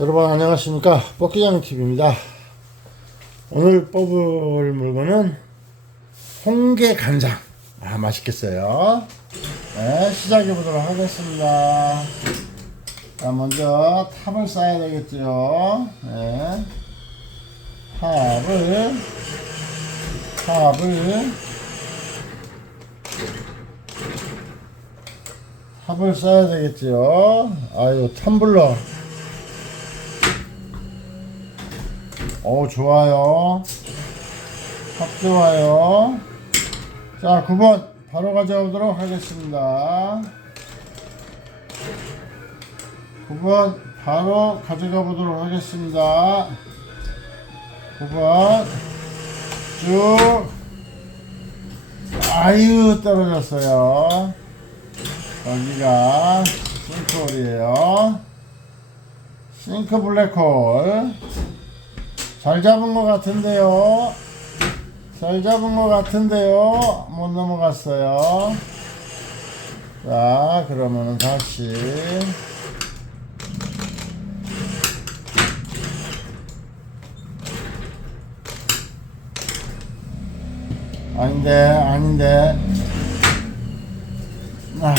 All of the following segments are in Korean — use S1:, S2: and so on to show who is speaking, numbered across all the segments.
S1: 여러분 안녕하십니까 뽑기장 TV입니다. 오늘 뽑을 물건은 홍게 간장. 아 맛있겠어요. 네, 시작해 보도록 하겠습니다. 자 먼저 탑을 쌓아야 되겠죠. 네. 탑을 탑을 탑을 쌓아야 되겠죠. 아유 텀블러. 오 좋아요. 탑 좋아요. 자 9번 바로 가져오도록 하겠습니다. 9번 바로 가져가 보도록 하겠습니다. 9번 쭉. 아유 떨어졌어요. 여기가 싱크홀이에요. 싱크 블랙홀 잘 잡은 것 같은데요. 잘 잡은 것 같은데요. 못 넘어갔어요. 자, 그러면은 다시. 아닌데, 아닌데. 아,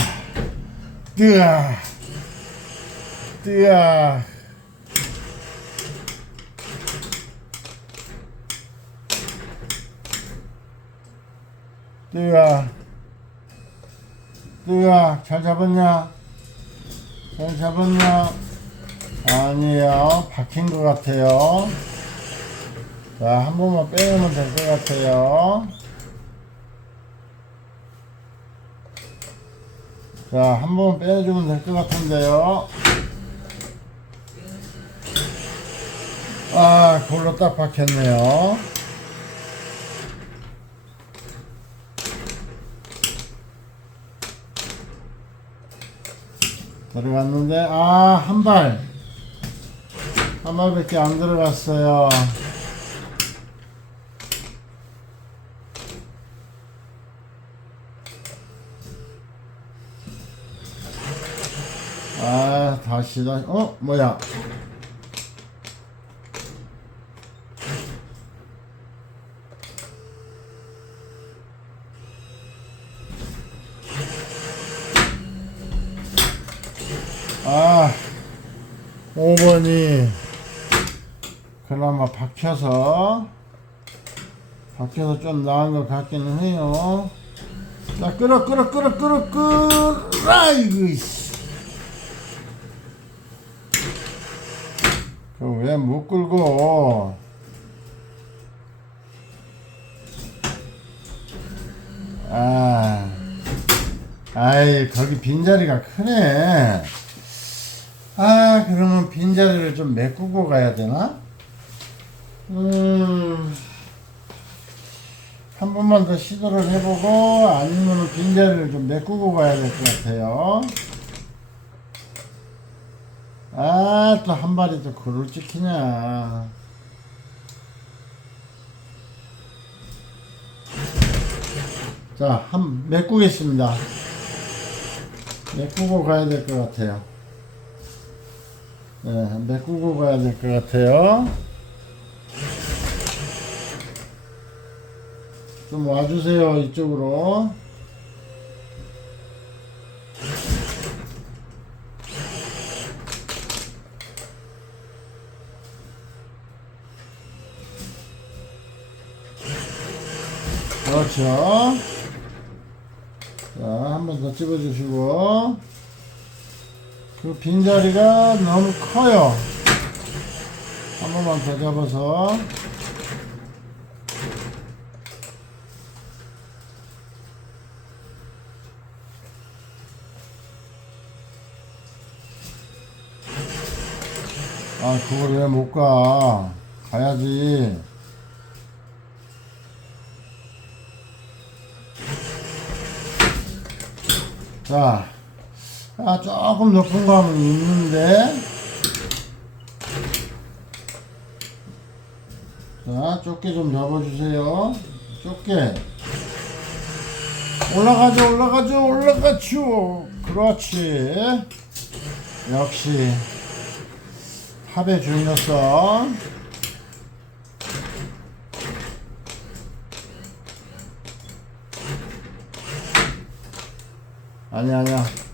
S1: 뜨아, 뜨아. 뜨아 뜨아 잘 잡았냐? 잘 잡았냐? 아니에요. 박힌 것 같아요. 자 한 번만 빼면 될 것 같아요. 자 한 번만 빼주면 될 것 같은데요. 아 그걸로 딱 박혔네요 들어갔는데 아 한 발. 한 발밖에 안 들어갔어요. 아 다시 다시. 어 뭐야 아 5번이 그나마 박혀서 박혀서 좀 나은 것 같기는 해요. 자 끌어 끌어 끌어 끌어 끌어. 이거 그왜 못 끌고? 아 아이 거기 빈자리가 크네 아 그러면 빈자리를 좀 메꾸고 가야 되나? 음 한 번만 더 시도를 해보고 아니면 빈자리를 좀 메꾸고 가야 될 것 같아요 아 또 한 발이 또 그걸 찍히냐 자, 한 메꾸겠습니다. 메꾸고 가야 될 것 같아요. 네, 메꾸고 가야 될 것 같아요. 좀 와주세요, 이쪽으로. 그렇죠. 자, 한 번더 집어주시고. 그 빈자리가 너무 커요. 한 번만 더 잡아서. 아, 그걸 왜 못 가? 가야지. 자, 아, 조금 높은 거 하면 있는데. 자, 좁게 좀 잡아주세요. 좁게. 올라가죠, 올라가죠, 올라가죠. 그렇지. 역시. 탑의 중요성. 아니야, 아니야.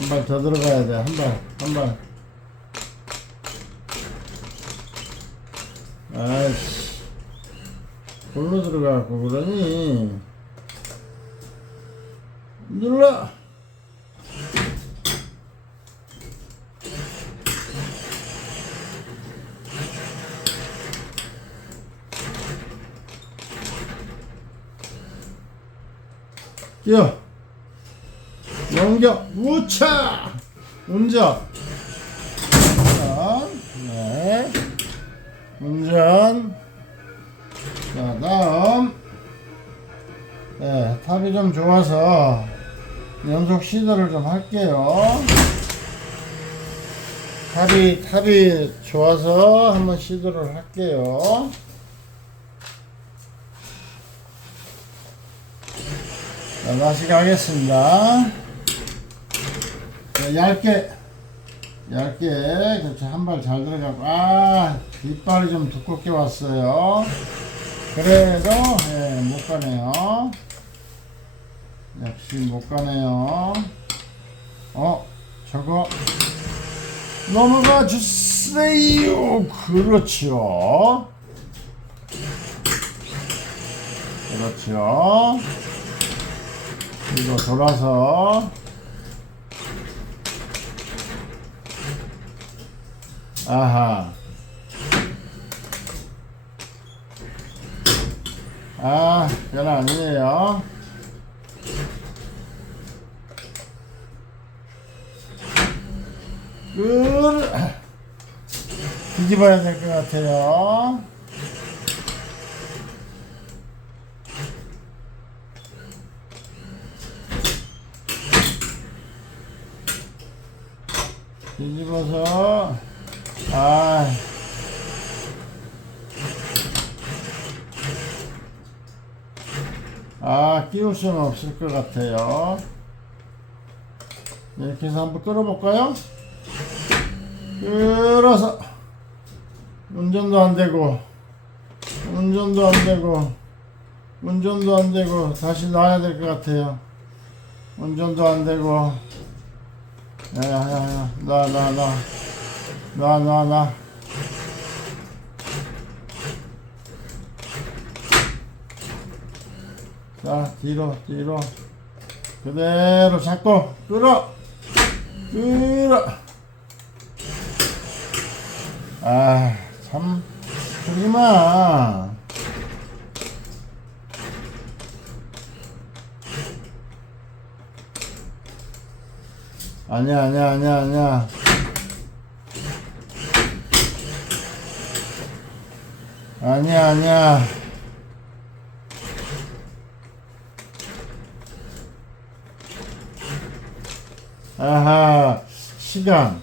S1: 한 발 더 들어가야 돼. 한 발, 한 발. 아이씨. 골로 들어가고 그러니. 눌러. 뛰어. 넘겨. 우차. 운전. 자, 네. 운전. 자, 다음. 네, 탑이 좀 좋아서 연속 시도를 좀 할게요. 탑이, 탑이 좋아서 한번 시도를 할게요. 자, 다시 가겠습니다. 자, 얇게, 얇게, 그렇죠. 한발 잘 들어가고, 아, 뒷발이 좀 두껍게 왔어요. 그래도, 예, 못 가네요. 역시 못 가네요. 어, 저거, 넘어가 주세요. 그렇죠. 그렇죠. 이거 돌아서 아하. 아 그건 아니에요. 끝 뒤집어야 될 것 같아요. 뒤집어서 아 아, 끼울 수는 없을 것 같아요. 이렇게 해서 한번 끌어볼까요? 끌어서 운전도 안 되고 운전도 안 되고 운전도 안 되고 다시 놔야 될 것 같아요. 운전도 안 되고 야 야야야 나나 나 나나 나. 자 뒤로 뒤로. 그대로 잡고 끌어. 끌어. 아 참 그리마. 아니야 아니야 아니야 아니야 아니야 아니야. 아하 시간.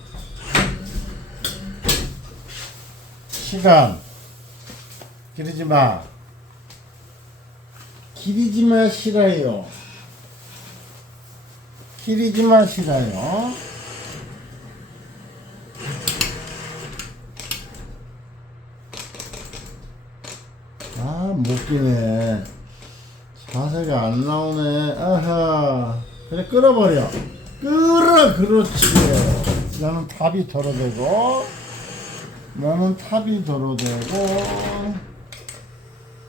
S1: 시간. 기르지 마. 기르지 마시라요. 기르지 마시라요 아 못 끼네. 자세가 안 나오네. 아하. 그래 끌어버려. 끌어 그렇지. 나는 탑이 덜어되고 나는 탑이 덜어되고.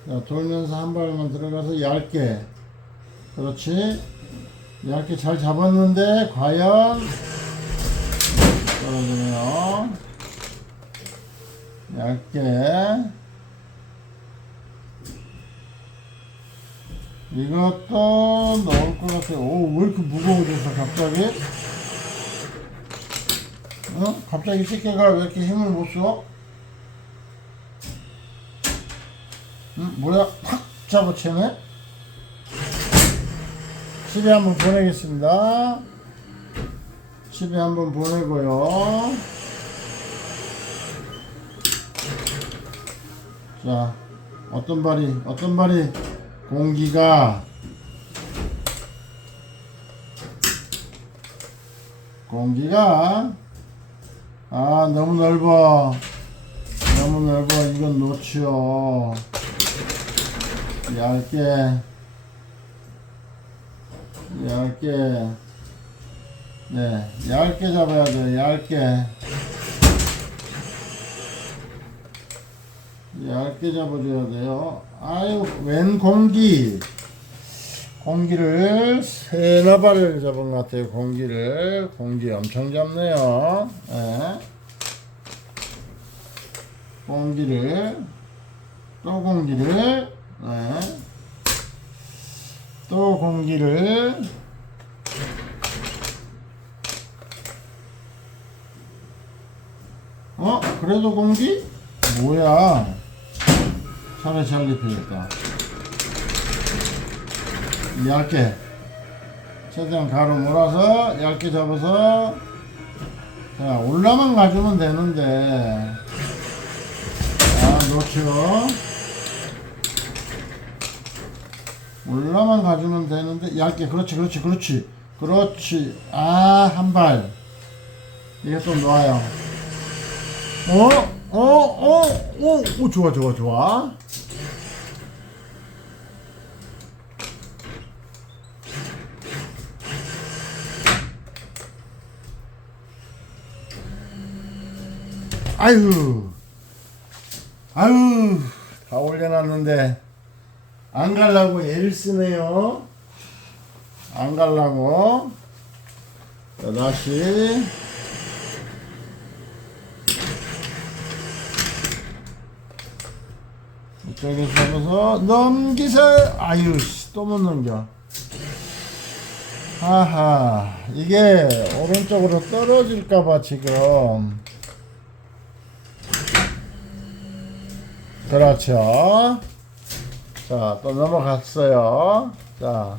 S1: 자 돌면서 한 발만 들어가서 얇게. 그렇지? 얇게 잘 잡았는데 과연? 떨어지네요. 얇게 이것도 넣을 것 같아요. 오, 왜 이렇게 무거워졌어, 갑자기? 어? 갑자기 새끼가 왜 이렇게 힘을 못 써? 응? 뭐야? 팍 잡아채네? 집에 한번 보내겠습니다. 집에 한번 보내고요. 자, 어떤 발이, 어떤 발이 공기가 공기가 아 너무 넓어. 너무 넓어. 이건 놓치요 얇게. 얇게. 네 얇게 잡아야 돼요. 얇게 얇게 잡아줘야 돼요 아유 웬 공기 공기를 세 나 발을 잡은 것 같아요 공기를 공기 엄청 잡네요 예. 공기를 또 공기를 예. 또 공기를 어? 그래도 공기? 뭐야 차라리 잘 입히겠다 얇게. 최대한 가로 몰아서 얇게 잡아서 자 올라만 가주면 되는데. 아 놓죠 올라만 가주면 되는데 얇게. 그렇지 그렇지 그렇지. 그렇지. 아 한 발. 이게 또 놓아요. 어? 어? 어? 어? 오 좋아 좋아 좋아 아유, 아유, 다 올려놨는데 안 갈라고 애를 쓰네요. 안 갈라고. 자, 다시. 이쪽에서 잡아서 넘기세요. 아유, 씨, 또못 넘겨. 하하, 이게 오른쪽으로 떨어질까봐 지금. 그렇죠. 자, 또 넘어갔어요. 자,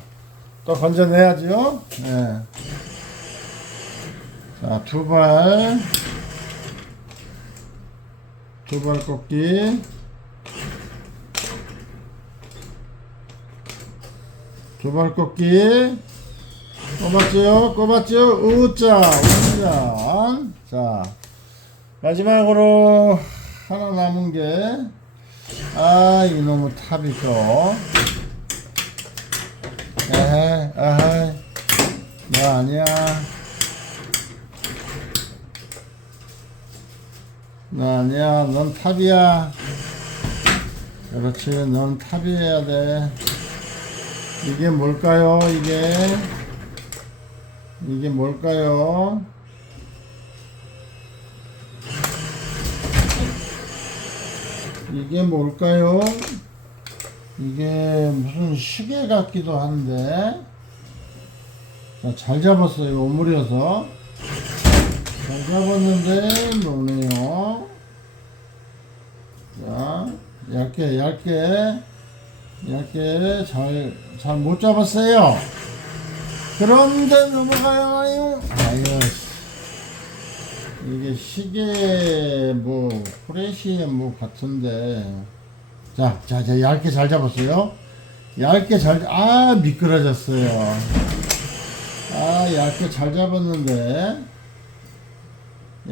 S1: 또 건져내야죠. 네. 자, 두 발. 두 발 꺾기. 두 발 꺾기. 꼽았죠? 꼽았죠? 우자, 우자. 자, 마지막으로 하나 남은 게 아, 이놈의 탑이 또. 에헤, 에헤. 너 아니야. 너 아니야. 넌 탑이야. 그렇지. 넌 탑이어야 돼. 이게 뭘까요? 이게. 이게 뭘까요? 이게 뭘까요? 이게 무슨 시계 같기도 한데. 자, 잘 잡았어요 오므려서. 잘 잡았는데 노네요. 자 얇게 얇게 얇게 잘 잘 못 잡았어요. 그런데 넘어가요. 아유 이게 시계 뭐 프레시에 뭐 같은데 자, 자, 자 얇게 잘 잡았어요. 얇게 잘, 아 미끄러졌어요. 아 얇게 잘 잡았는데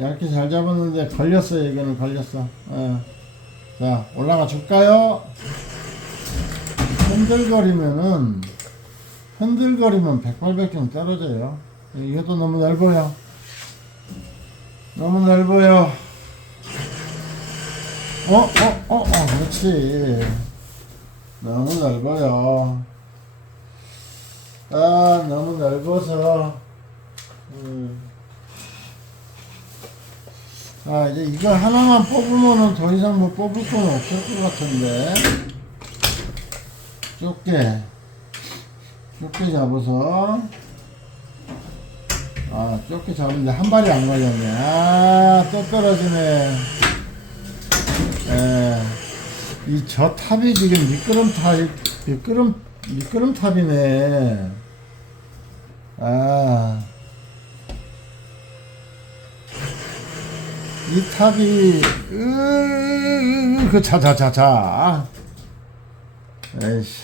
S1: 얇게 잘 잡았는데 걸렸어요. 이거는 걸렸어. 예. 자 올라가 줄까요? 흔들거리면은 흔들거리면 백발백중 떨어져요. 이것도 너무 넓어요. 너무 넓어요. 어, 어, 어, 어, 그렇지. 너무 넓어요. 아, 너무 넓어서. 음. 아, 이제 이거 하나만 뽑으면은 더 이상 뭐 뽑을 건 없을 것 같은데. 좁게. 좁게 잡아서. 아, 좁게 잡는데 한 발이 안 걸렸네. 아, 또 떨어지네. 예. 이저 탑이 지금 미끄럼 탑, 미끄럼, 미끄럼 탑이네. 아. 이 탑이, 으, 그, 자, 자, 자, 자. 에이씨.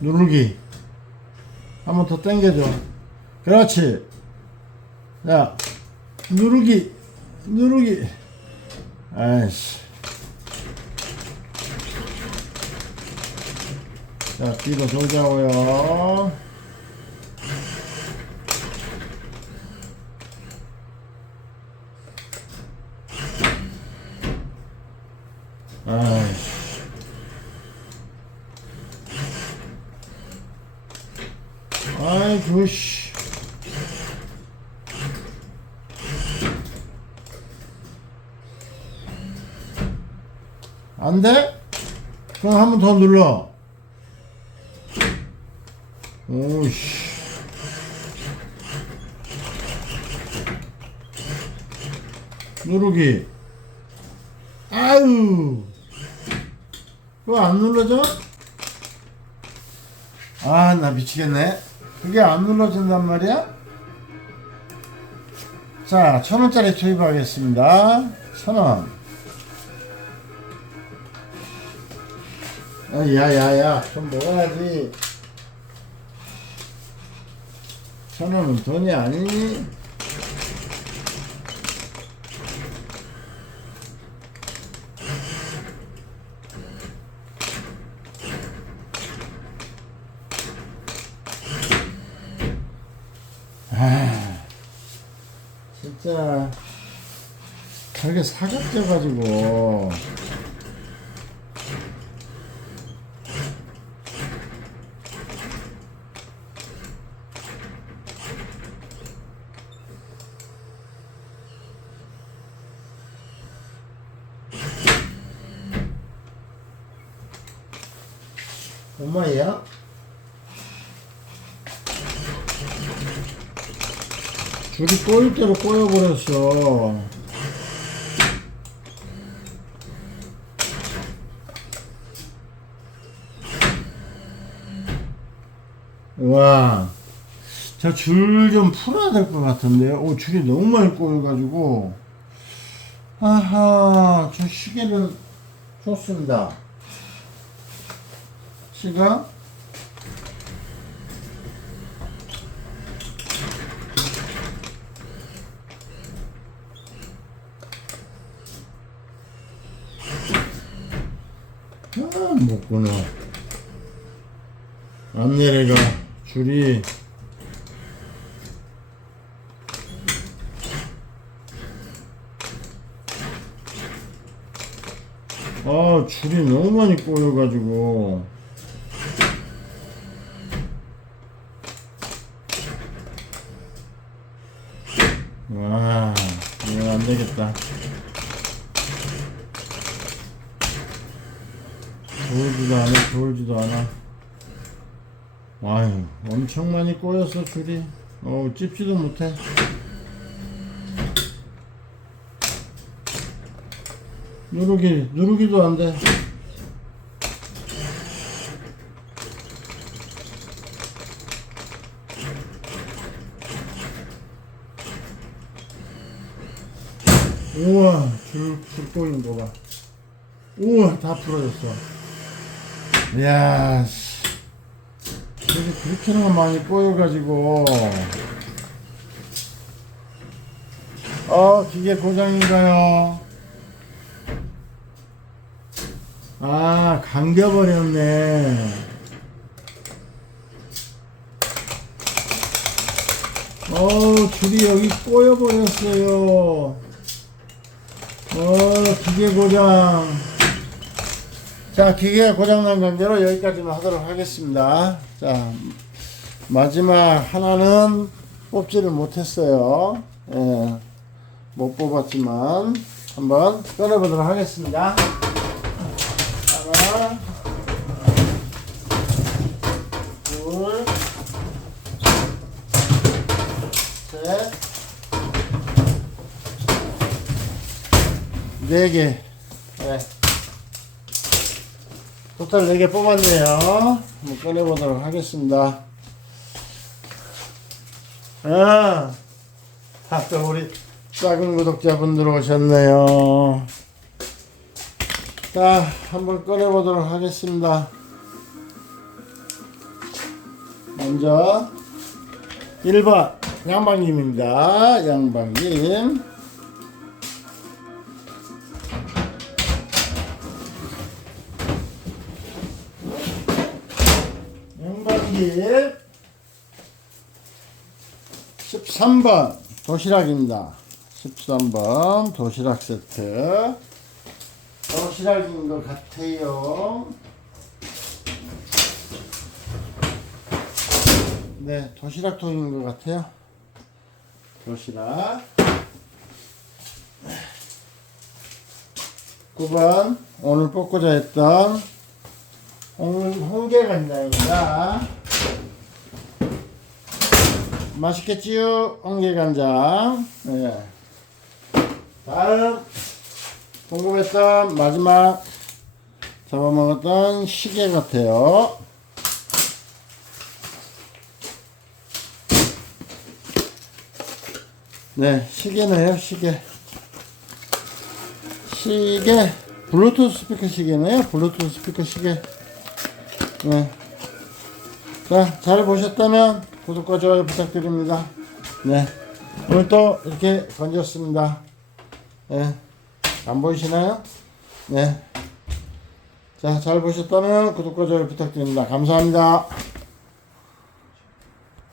S1: 누르기. 한 번 더 당겨줘. 그렇지. 자, 누르기 누르기. 아이씨. 자 뒤로 돌자고요. 아이씨. 아이고 씨 안 돼? 그럼 한 번 더 눌러. 오씨. 누르기. 아유. 그거 안 눌러져? 아, 나 미치겠네. 그게 안 눌러진단 말이야? 자, 천 원짜리 투입하겠습니다. 천 원. 아, 야야야. 좀 먹어야지. 천 원은 돈이 아니니 아 진짜. 저게 사각져가지고 엄마야? 줄이 꼬일 대로 꼬여버렸어. 와, 저 줄 좀 풀어야 될 것 같은데요. 오, 줄이 너무 많이 꼬여가지고. 아하, 저 시계는 좋습니다. 시간? 아, 못구나. 안 내려가. 줄이. 아, 줄이 너무 많이 꼬여가지고. 와, 이거 안 되겠다. 돌지도 않아, 돌지도 않아. 아유, 엄청 많이 꼬였어, 줄이. 어우, 찝지도 못해. 누르기, 누르기도 안 돼. 우와, 꼬이는 거 봐. 우와, 다 풀어졌어. 이야, 씨. 여기 그렇게나 많이 꼬여가지고. 어, 기계 고장인가요? 아, 감겨버렸네. 어, 줄이 여기 꼬여버렸어요. 어, 기계 고장. 자, 기계가 고장난 관계로 여기까지만 하도록 하겠습니다. 자, 마지막 하나는 뽑지를 못했어요. 예, 못 뽑았지만, 한번 꺼내보도록 하겠습니다. 하나, 둘, 셋, 4개. 네. 토탈 4개 뽑았네요. 한번 꺼내보도록 하겠습니다. 아, 또 우리 작은 구독자분들 오셨네요. 자 한번 꺼내보도록 하겠습니다. 먼저 1번 양방님입니다. 양방님. 1 13번 도시락입니다. 13번 도시락 세트 도시락인 것 같아요. 네, 도시락 통인 것 같아요. 도시락 9번 오늘 뽑고자 했던 홍게 간장입니다. 맛있겠지요? 홍게 간장. 네. 다음 궁금했던 마지막 잡아먹었던 시계 같아요. 네, 시계네요, 시계. 시계, 블루투스 스피커 시계네요, 블루투스 스피커 시계. 네. 자, 잘 보셨다면 구독과 좋아요 부탁드립니다. 네. 오늘 또 이렇게 건졌습니다. 네. 안 보이시나요? 네. 자, 잘 보셨다면 구독과 좋아요 부탁드립니다. 감사합니다.